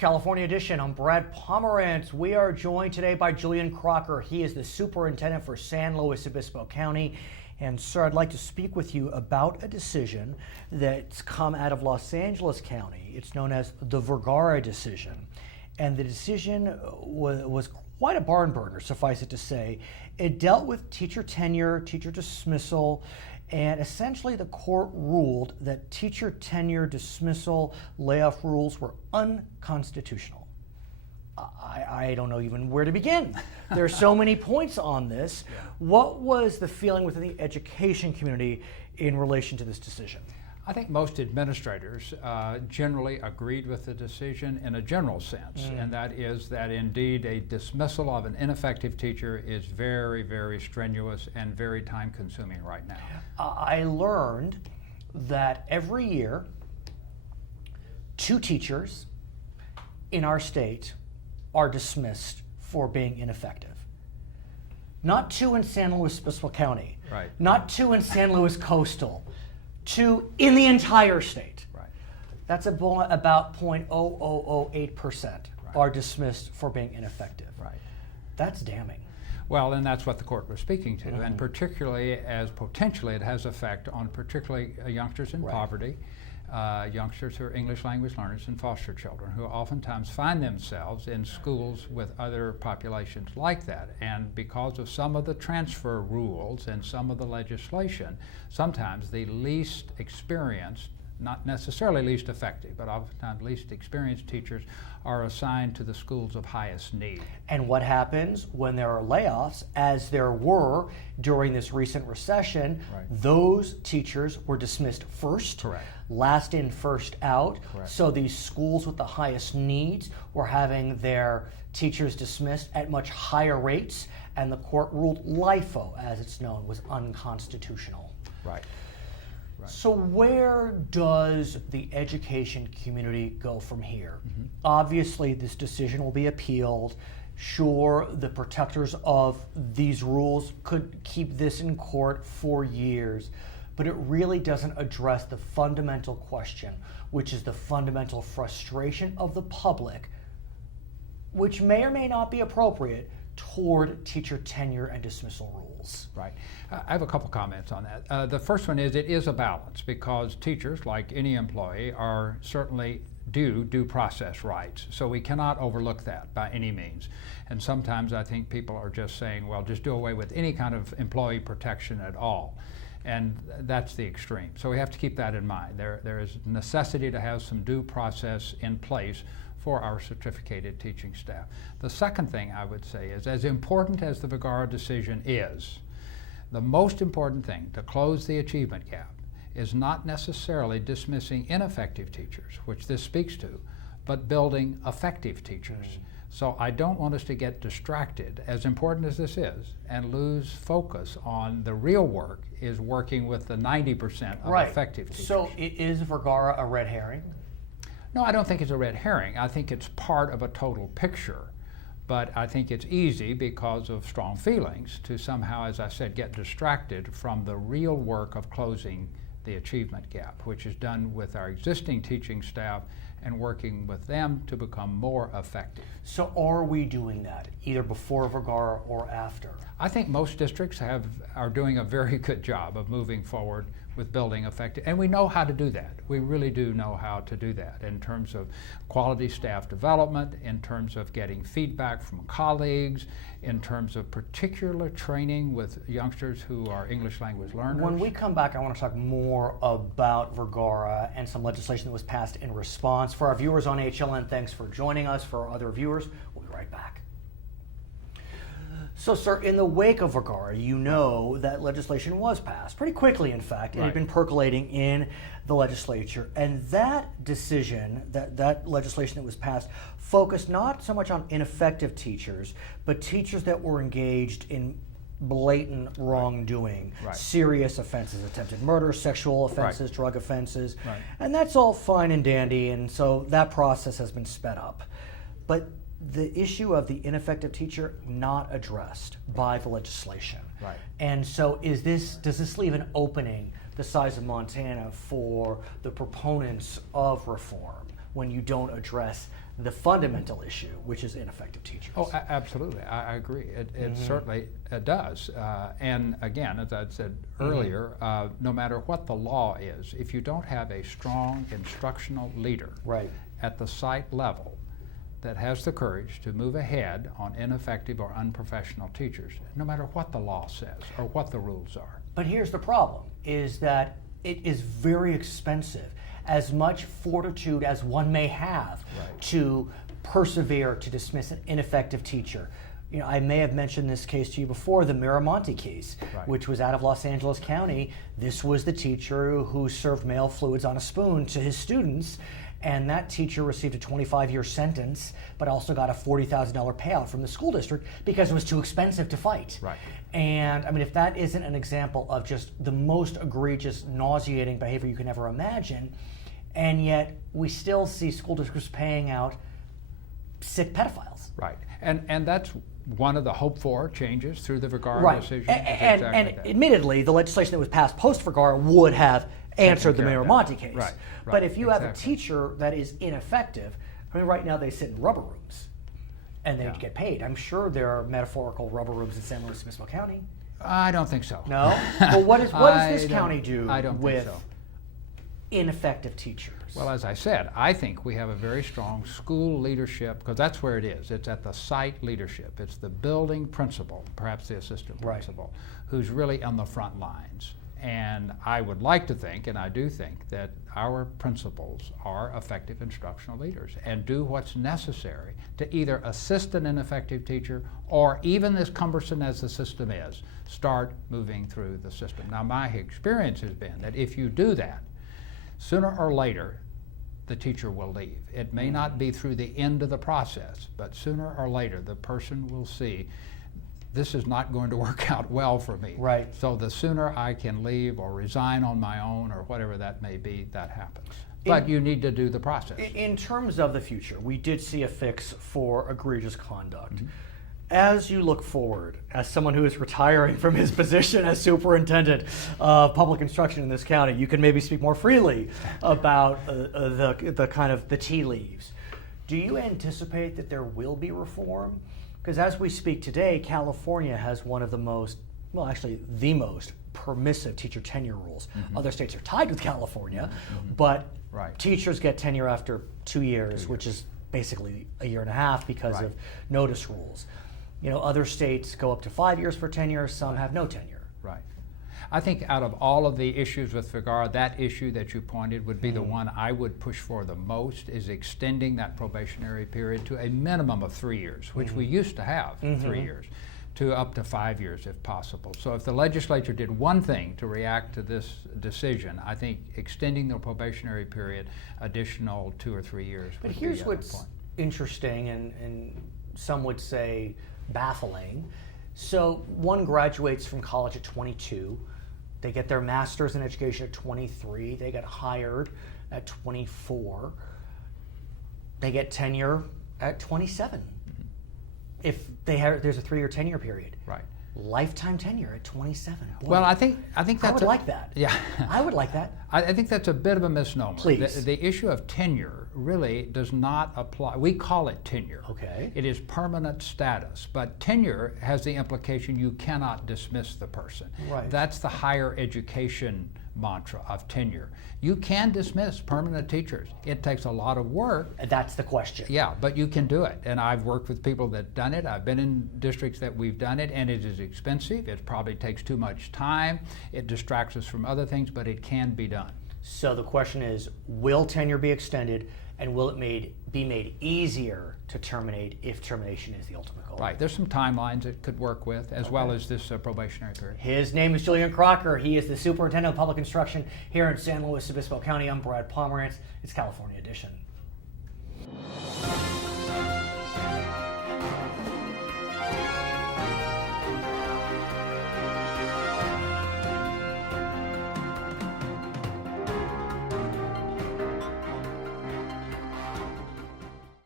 California Edition. I'm Brad Pomerantz. We are joined today by Julian Crocker. He is the superintendent for San Luis Obispo County. And sir, I'd like to speak with you about a decision that's come out of Los Angeles County. It's known as the Vergara Decision. And the decision was quite a barn burner, suffice it to say. It dealt with teacher tenure, teacher dismissal, and essentially the court ruled that teacher tenure, dismissal, layoff rules were unconstitutional. I don't know even where to begin. There are so many points on this. Yeah. What was the feeling within the education community in relation to this decision? I think most administrators generally agreed with the decision in a general sense, and that is that indeed a dismissal of an ineffective teacher is very, very strenuous and very time-consuming right now. I learned that every year, 2 teachers in our state are dismissed for being ineffective. Not 2 in San Luis Obispo County, Right. Not 2 in San Luis Coastal, 2 in the entire state. Right. That's about 0.0008% Right. are dismissed for being ineffective. Right. That's damning. Well, and that's what the court was speaking to, and particularly as potentially it has effect on particularly youngsters in poverty, youngsters who are English language learners and foster children who oftentimes find themselves in schools with other populations like that. And because of some of the transfer rules and some of the legislation, sometimes the least experienced, not necessarily least effective, but oftentimes least experienced teachers are assigned to the schools of highest need. And what happens when there are layoffs, as there were during this recent recession, Right. those teachers were dismissed first, Correct. last in, first out. Correct. So these schools with the highest needs were having their teachers dismissed at much higher rates, and the court ruled LIFO, as it's known, was unconstitutional. Right. So where does the education community go from here? Obviously, this decision will be appealed. Sure, the protectors of these rules could keep this in court for years, but it really doesn't address the fundamental question, which is the fundamental frustration of the public, which may or may not be appropriate, toward teacher tenure and dismissal rules. Right. I have a couple comments on that. The first one is it is a balance because teachers, like any employee, are certainly due process rights. So we cannot overlook that by any means. And sometimes I think people are just saying, well, just do away with any kind of employee protection at all. And that's the extreme. So we have to keep that in mind. There is necessity to have some due process in place for our certificated teaching staff. The second thing I would say is, as important as the Vergara decision is, the most important thing to close the achievement gap is not necessarily dismissing ineffective teachers, which this speaks to, but building effective teachers. So I don't want us to get distracted, as important as this is, and lose focus on the real work is working with the 90% of effective teachers. So is Vergara a red herring? No, I don't think it's a red herring. I think it's part of a total picture. But I think it's easy because of strong feelings to somehow, as I said, get distracted from the real work of closing the achievement gap, which is done with our existing teaching staff and working with them to become more effective. So are we doing that, either before Vergara or after? I think most districts are doing a very good job of moving forward with building effective, and we know how to do that. We really do know how to do that in terms of quality staff development, in terms of getting feedback from colleagues, in terms of particular training with youngsters who are English language learners. When we come back, I want to talk more about Vergara and some legislation that was passed in response. For our viewers on HLN, thanks for joining us. For our other viewers, we'll be right back. So, sir, in the wake of Vergara, you know that legislation was passed pretty quickly, in fact. It had been percolating in the legislature. And that decision, that legislation that was passed, focused not so much on ineffective teachers, but teachers that were engaged in blatant wrongdoing, serious offenses, attempted murder, sexual offenses, drug offenses. And that's all fine and dandy, and so that process has been sped up. But the issue of the ineffective teacher not addressed by the legislation. And so does this leave an opening the size of Montana for the proponents of reform when you don't address the fundamental issue, which is ineffective teachers. Oh, absolutely. I agree. It certainly does. And again, as I said earlier, no matter what the law is, if you don't have a strong instructional leader at the site level that has the courage to move ahead on ineffective or unprofessional teachers, no matter what the law says or what the rules are. But here's the problem, is that it is very expensive, as much fortitude as one may have to persevere to dismiss an ineffective teacher. You know, I may have mentioned this case to you before, the Miramonte case, which was out of Los Angeles County. This was the teacher who served male fluids on a spoon to his students, and that teacher received a 25-year sentence, but also got a $40,000 payout from the school district because it was too expensive to fight. And I mean, if that isn't an example of just the most egregious, nauseating behavior you can ever imagine, and yet we still see school districts paying out sick pedophiles. And that's one of the hoped for changes through the Vergara decision. And admittedly, the legislation that was passed post-Vergara would have answered the Miramonte case. But if you have a teacher that is ineffective, I mean, right now they sit in rubber rooms and they get paid. I'm sure there are metaphorical rubber rooms in San Luis Obispo County. I don't think so. No? Well, what does this county do with think so. ineffective teachers? Well, as I said, I think we have a very strong school leadership, because that's where it is. It's at the site leadership. It's the building principal, perhaps the assistant principal, who's really on the front lines. And I would like to think, and I do think, that our principals are effective instructional leaders and do what's necessary to either assist an ineffective teacher or, even as cumbersome as the system is, start moving through the system. Now, my experience has been that if you do that, sooner or later, the teacher will leave. It may not be through the end of the process, but sooner or later, the person will see this is not going to work out well for me. So the sooner I can leave or resign on my own or whatever that may be, that happens. But you need to do the process. In terms of the future, we did see a fix for egregious conduct. As you look forward, as someone who is retiring from his position as superintendent of public instruction in this county, you can maybe speak more freely about the kind of the tea leaves. Do you anticipate that there will be reform? Because as we speak today, California has one of the most, well, actually the most permissive teacher tenure rules. Other states are tied with California, but teachers get tenure after 2 years, which is basically a year and a half because of notice rules. You know, other states go up to 5 years for tenure, some have no tenure. I think out of all of the issues with Vergara, that issue that you pointed would be the one I would push for the most, is extending that probationary period to a minimum of 3 years, which we used to have 3 years, to up to 5 years if possible. So if the legislature did one thing to react to this decision, I think extending the probationary period additional 2 or 3 years would be the here's what's point. Interesting, and some would say baffling. So one graduates from college at 22. They get their master's in education at 23. They get hired at 24. They get tenure at 27. If there's a 3-year tenure period. Lifetime tenure at 27. Boy, well, I think that's I would like that. Yeah, I would like that. I think that's a bit of a misnomer. Please. The issue of tenure really does not apply. We call it tenure. It is permanent status, but tenure has the implication you cannot dismiss the person. That's the higher education mantra of tenure. You can dismiss permanent teachers. It takes a lot of work. That's the question. Yeah, but you can do it. And I've worked with people that have done it. I've been in districts that we've done it, and it is expensive. It probably takes too much time. It distracts us from other things, but it can be done. So the question is, will tenure be extended, and will it be made easier to terminate if termination is the ultimate goal? There's some timelines it could work with, as well as this probationary period. His name is Julian Crocker. He is the superintendent of public instruction here in San Luis Obispo County. I'm Brad Pomerantz. It's California Edition.